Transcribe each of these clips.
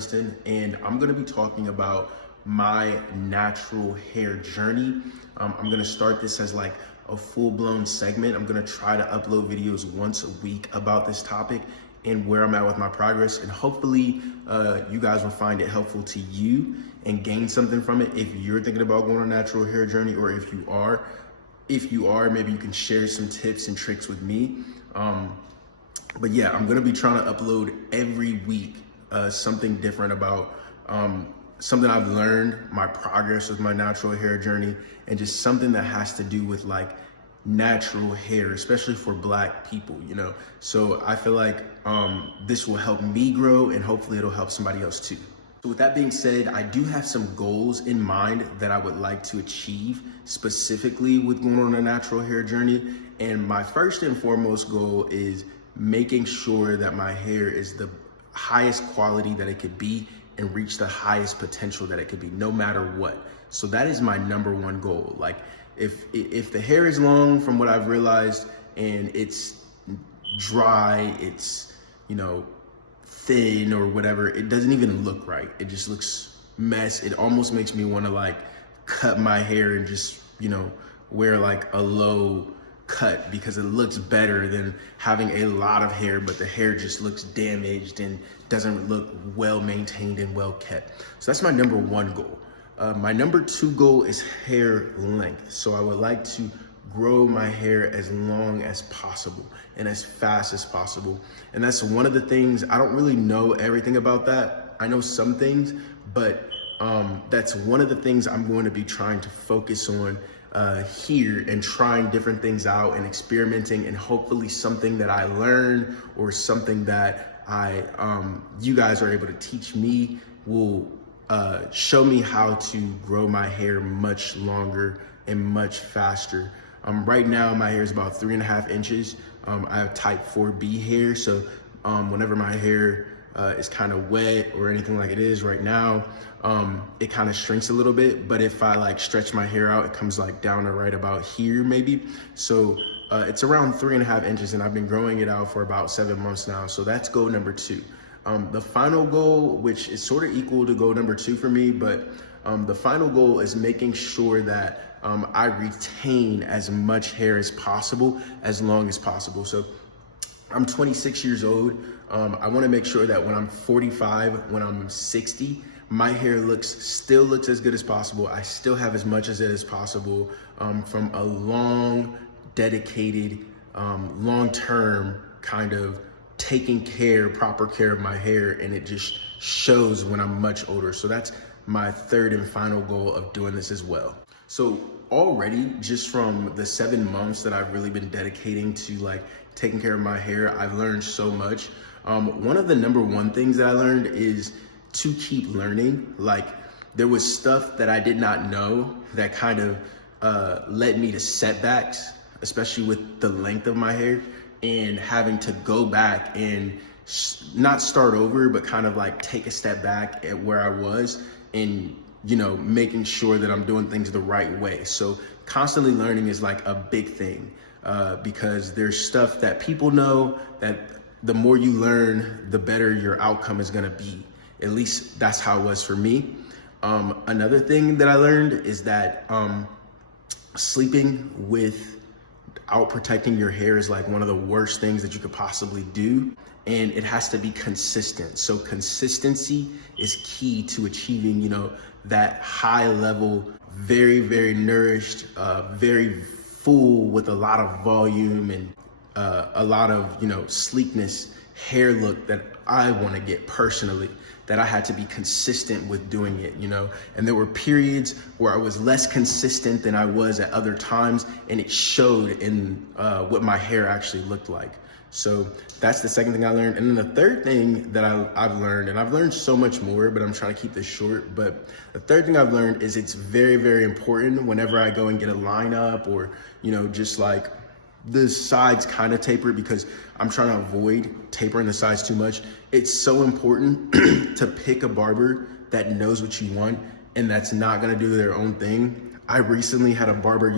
Princeton, and I'm gonna be talking about my natural hair journey. I'm gonna start this as like a full-blown segment. I'm gonna try to upload videos once a week about this topic and where I'm at with my progress, and hopefully you guys will find it helpful to you and gain something from it if you're thinking about going on a natural hair journey, or if you are. If you are, maybe you can share some tips and tricks with me. But yeah, I'm gonna be trying to upload every week something different about something I've learned, my progress with my natural hair journey, and just something that has to do with like natural hair, especially for Black people, you know? So I feel like this will help me grow, and hopefully it'll help somebody else too. So with that being said, I do have some goals in mind that I would like to achieve specifically with going on a natural hair journey. And my first and foremost goal is making sure that my hair is the highest quality that it could be and reach the highest potential that it could be, no matter what. So that is my number one goal. Like if the hair is long, from what I've realized, and it's dry, it's, you know, thin or whatever, it doesn't even look right. It just looks mess. It almost makes me want to like cut my hair and just, you know, wear like a low cut, because it looks better than having a lot of hair, but the hair just looks damaged and doesn't look well maintained and well kept. So that's my number one goal. My number two goal is hair length. So I would like to grow my hair as long as possible and as fast as possible. And that's one of the things, I don't really know everything about that. I know some things, but that's one of the things I'm going to be trying to focus on here, and trying different things out and experimenting, and hopefully something that I learn or something that you guys are able to teach me will show me how to grow my hair much longer and much faster. Right now my hair is about 3.5 inches. I have type 4B hair, so whenever my hair is kind of wet or anything like it is right now, it kind of shrinks a little bit. But if I like stretch my hair out, it comes like down to right about here maybe. So it's around 3.5 inches, and I've been growing it out for about 7 months now. So that's goal number two. The final goal, which is sort of equal to goal number two for me, but the final goal is making sure that I retain as much hair as possible, as long as possible. So I'm 26 years old. I want to make sure that when I'm 45, when I'm 60, my hair still looks as good as possible. I still have as much as it as possible, from a long, dedicated, long-term kind of taking proper care of my hair, and it just shows when I'm much older. So that's my third and final goal of doing this as well. So already, just from the 7 months that I've really been dedicating to like taking care of my hair, I've learned so much. One of the number one things that I learned is to keep learning. Like, there was stuff that I did not know that kind of led me to setbacks, especially with the length of my hair, and having to go back and not start over, but kind of like take a step back at where I was, and, you know, making sure that I'm doing things the right way. So constantly learning is like a big thing, because there's stuff that people know that the more you learn, the better your outcome is gonna be. At least that's how it was for me. Another thing that I learned is that sleeping without protecting your hair is like one of the worst things that you could possibly do. And it has to be consistent. So consistency is key to achieving, you know, that high level, very, very nourished, very full, with a lot of volume and a lot of, you know, sleekness hair look that I want to get personally, that I had to be consistent with doing it, you know. And there were periods where I was less consistent than I was at other times, and it showed in what my hair actually looked like. So that's the second thing I learned. And then the third thing that I've learned, and I've learned so much more, but I'm trying to keep this short, but the third thing I've learned is it's very, very important whenever I go and get a lineup, or, you know, just like the sides kind of tapered, because I'm trying to avoid tapering the sides too much. It's so important to pick a barber that knows what you want and that's not gonna do their own thing. I recently had a barber,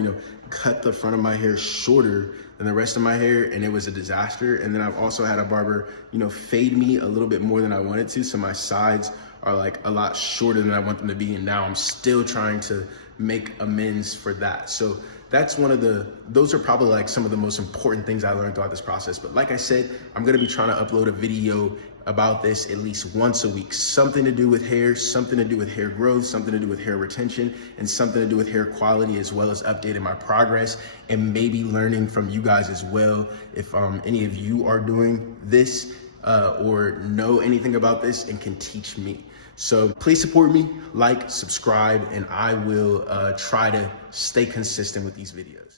cut the front of my hair shorter than the rest of my hair, and it was a disaster. And then I've also had a barber, fade me a little bit more than I wanted to. So my sides are like a lot shorter than I want them to be. And now I'm still trying to make amends for that. So that's those are probably like some of the most important things I learned throughout this process. But like I said, I'm gonna be trying to upload a video about this at least once a week. Something to do with hair, something to do with hair growth, something to do with hair retention, and something to do with hair quality, as well as updating my progress and maybe learning from you guys as well. If any of you are doing this or know anything about this and can teach me. So please support me, like, subscribe, and I will try to stay consistent with these videos.